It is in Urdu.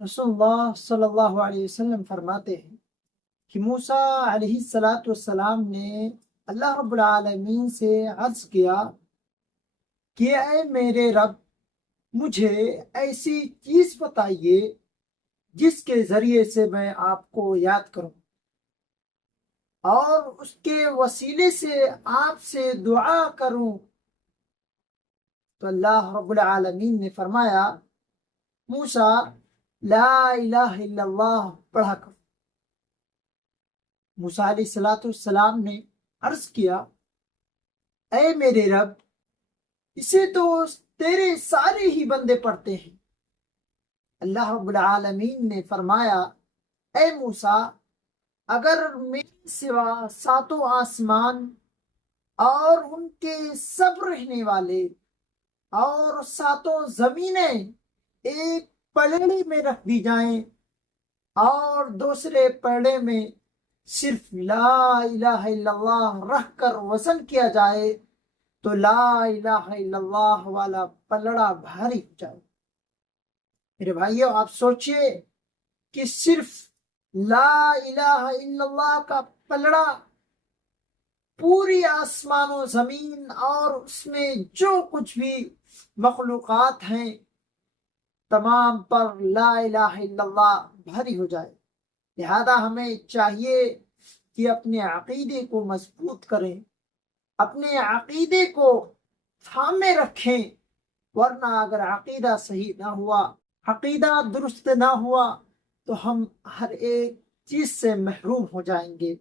رسول اللہ صلی اللہ علیہ وسلم فرماتے ہیں کہ موسیٰ علیہ السلام نے اللہ رب العالمین سے عرض کیا کہ اے میرے رب، مجھے ایسی چیز بتائیے جس کے ذریعے سے میں آپ کو یاد کروں اور اس کے وسیلے سے آپ سے دعا کروں۔ تو اللہ رب العالمین نے فرمایا، موسیٰ لا الہ الا اللہ پڑھا کرو۔ موسیٰ علیہ السلام نے عرض کیا، اے میرے رب، اسے تو تیرے سارے ہی بندے پڑھتے ہیں۔ اللہ رب العالمین نے فرمایا، اے موسیٰ، اگر میرے سوا ساتوں آسمان اور ان کے سب رہنے والے اور ساتوں زمینیں ایک پلڑے میں رکھ دی جائیں اور دوسرے پلڑے میں صرف لا الہ الا اللہ رکھ کر وزن کیا جائے تو لا الہ الا اللہ والا پلڑا بھاری ہو جائے۔ میرے بھائیو، آپ سوچئے کہ صرف لا الہ الا اللہ کا پلڑا پوری آسمان و زمین اور اس میں جو کچھ بھی مخلوقات ہیں تمام پر لا الہ الا اللہ بھاری ہو جائے۔ لہذا ہمیں چاہیے کہ اپنے عقیدے کو مضبوط کریں، اپنے عقیدے کو تھامے رکھیں، ورنہ اگر عقیدہ صحیح نہ ہوا، عقیدہ درست نہ ہوا تو ہم ہر ایک چیز سے محروم ہو جائیں گے۔